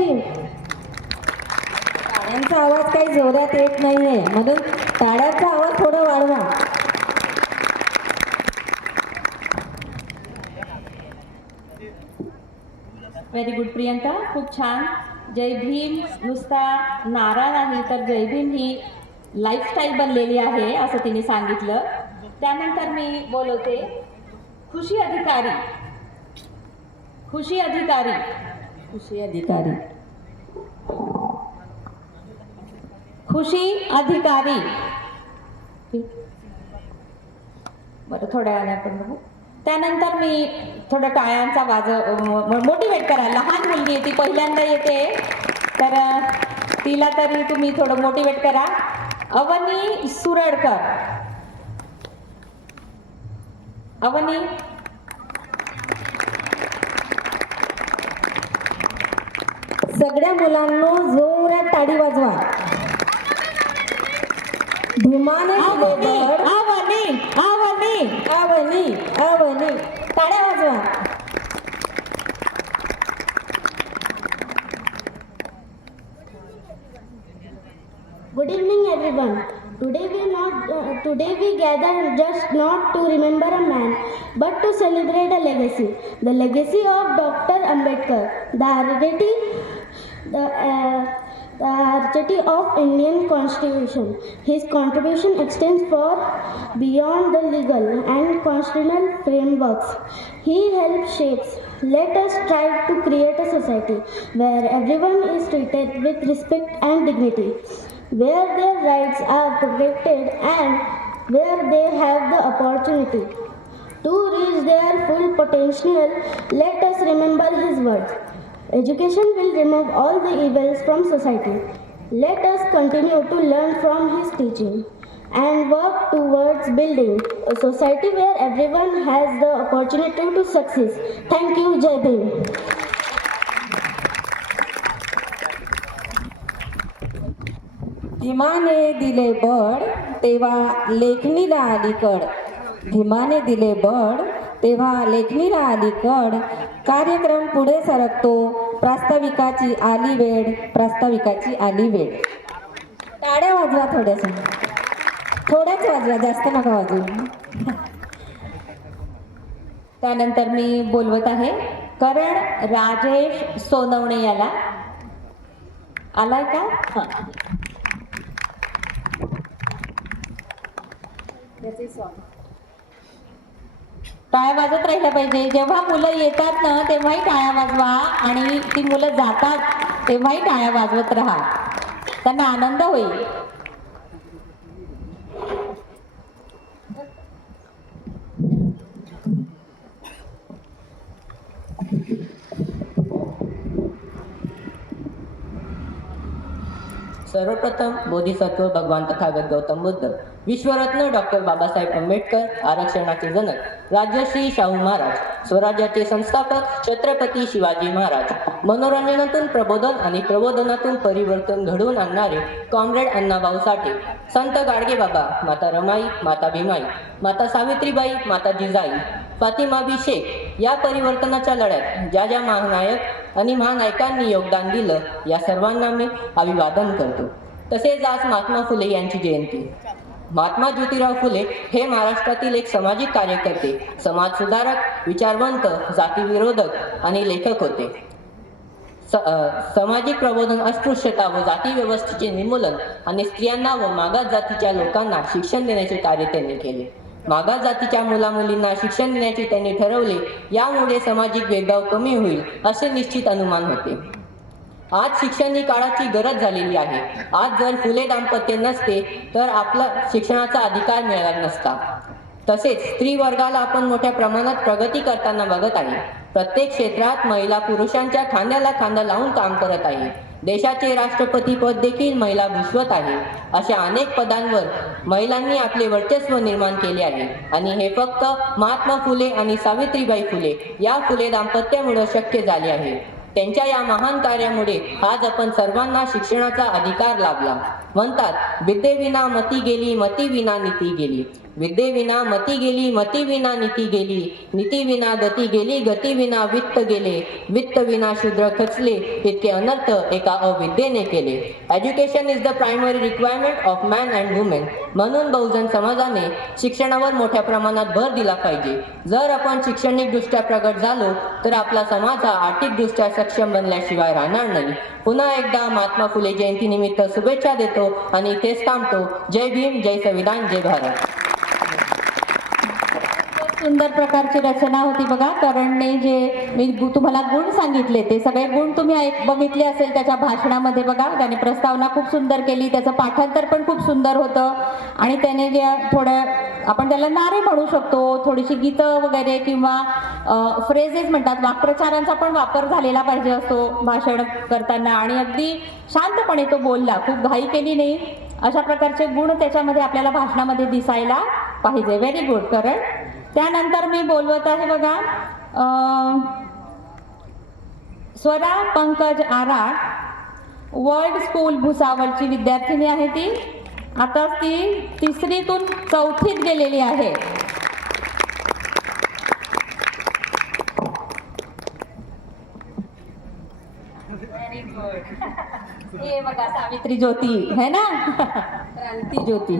भीम. टाळ्यांचा आवाज काही जोरात येत नाहीये, म्हणून टाळ्यांचा आवाज थोडा वाढवा. व्हेरी गुड प्रियंका, खूप छान. जय भीम नुसता नारा नाही तर जय भीम ही लाईफस्टाईल बनलेली आहे असं तिने सांगितलं. त्यानंतर मी बोलवते खुशी अधिकारी. खुशी अधिकारी. खुशी अधिकारी. खुशी अधिकारी. बरं, थोड्या वेळाने आपण बघू. त्यानंतर मी थोडं टाळ्यांचा मोटिवेट करा. लहान मुलगी ती पहिल्यांदा येते, तर तिला तरी तुम्ही थोडं मोटिवेट करा. अवनी सुरडकर. अवनी. सगळ्या मुलांनो जोरात टाळी वाजवा. धीमाने अवनी अवनी अवनी आवनी आवनी टाळ्या वाजवा. Good evening, everyone. Today we gather just not to remember a man, but to celebrate a legacy. The legacy of Dr. Ambedkar, the architect of Indian Constitution. His contribution extends far beyond the legal and constitutional frameworks he helped shape. Let us strive to create a society where everyone is treated with respect and dignity, where their rights are protected, and where they have the opportunity to reach their full potential. Let us remember his words. Education will remove all the evils from society. Let us continue to learn from his teaching and work towards building a society where everyone has the opportunity to succeed. Thank you. Jai Bhim. भीमाने दिले बळ तेव्हा लेखणीला आली कड. भीमाने दिले बळ तेव्हा लेखणीला आली कड. कार्यक्रम पुढे सरकतो, प्रास्ताविकाची आली वेळ. प्रास्ताविकाची आली वेळ. टाळ्या वाजवा. थोड्याच वाजवा, जास्त नका वाजवू. त्यानंतर मी बोलवत आहे करण राजेश सोनवणे याला. आलाय का? हां. टाळ्या वाजत राहिल्या पाहिजे. जेव्हा मुलं येतात ना तेव्हाही टाळ्या वाजवा, आणि ती मुलं जातात तेव्हाही टाळ्या वाजवत राहा, त्यांना आनंद होईल. सर्वप्रथम बोधिसत्व भगवान तथागत गौतम बुद्ध, विश्वरत्न डॉक्टर बाबासाहेब आंबेडकर, आरक्षणाचे जनक राजश्री शाहू महाराज, स्वराज्याचे संस्थापक छत्रपती शिवाजी महाराज, मनोरंजनातून प्रबोधन आणि प्रबोधनातून परिवर्तन घडवून आणणारे कॉम्रेड अण्णाभाऊ साठे, संत गाडगेबाबा, माता रमाई, माता भीमाई, माता सावित्रीबाई, माता जिजाई, फातिमाबी शेख या परिवर्तनाच्या लढ्यात ज्या ज्या महानायक आणि महानायकांनी योगदान दिलं, या सर्वांना मी अभिवादन करतो. तसेच आज महात्मा फुले यांची जयंती. महात्मा ज्योतिराव फुले हे महाराष्ट्रातील एक सामाजिक कार्यकर्ते, समाज सुधारक, विचारवंत, जातीविरोधक आणि लेखक होते. सामाजिक प्रबोधन, अस्पृश्यता व जाती व्यवस्थेचे निर्मूलन आणि स्त्रियांना व मागास जातीच्या लोकांना शिक्षण देण्याचे कार्य त्यांनी केले. मागास जातीच्या मुलामुलींना शिक्षण देण्याचे त्यांनी ठरवले. यामुळे सामाजिक भेदभाव कमी होईल असे निश्चित अनुमान होते. आज शिक्षण ही काळाची गरज झालेली आहे. आज जर फुले दाम्पत्य नसते तर आपला शिक्षणाचा अधिकार मिळाला नसता. तसेच स्त्री वर्गाला आपण मोठ्या प्रमाणात प्रगती करताना बघत आहे. प्रत्येक क्षेत्रात महिला पुरुषांच्या खांद्याला खांदा लावून काम करत आहे. देशाचे राष्ट्रपती पद देखील महिला भूषवत आहे. अशा अनेक पदांवर महिलांनी आपले वर्चस्व निर्माण केले आहे, आणि हे फक्त महात्मा फुले आणि सावित्रीबाई फुले या फुले दाम्पत्यामुळे शक्य झाले आहे. त्यांच्या या महान कार्यामुळे आज आपण सर्वांना शिक्षणाचा अधिकार लाभला. म्हणतात, विद्येविना मती गेली, मती विना नीती गेली. विद्येविना मती गेली, मती विना नीती गेली, नीती विना गती गेली, गती विना वित्त गेले, वित्त विना शूद्र खचले, इतके अनर्थ एका अविद्येने केले. Education is the primary requirement of man and women. म्हणून बहुजन समाजाने शिक्षणावर मोठ्या प्रमाणात भर दिला पाहिजे. जर आपण शैक्षणिकदृष्ट्या प्रगत झालो तर आपला समाज हा आर्थिकदृष्ट्या सक्षम बनल्याशिवाय राहणार नाही. पुन्हा एकदा महात्मा फुले जयंतीनिमित्त शुभेच्छा देतो आणि इथेच थांबतो. जय भीम, जय संविधान, जय भारत. सुंदर प्रकारची रचना होती बघा. करणने जे मी तुम्हाला गुण सांगितले ते सगळे गुण तुम्ही बघितले असेल त्याच्या भाषणामध्ये बघा. त्याने प्रस्तावना खूप सुंदर केली, त्याचं पाठांतर पण खूप सुंदर होतं आणि त्याने जे थोडं आपण त्याला नारे म्हणू शकतो, थोडीशी गीतं वगैरे किंवा फ्रेजेस म्हणतात, वाक्प्रचारांचा पण वापर झालेला पाहिजे असतो भाषण करताना आणि अगदी शांतपणे तो बोलला, खूप घाई केली नाही. अशा प्रकारचे गुण त्याच्यामध्ये आपल्याला भाषणामध्ये दिसायला पाहिजे. व्हेरी गुड करण. त्यानंतर मी बोलवत आहे बघा स्वरा पंकज आराड, वर्ल्ड स्कूल भुसावळची विद्यार्थिनी आहे ती. आता ती 3रीतून 4थीत गेलेली आहे. Very good. हे बघा सावित्री ज्योती है ना, क्रांती ज्योती.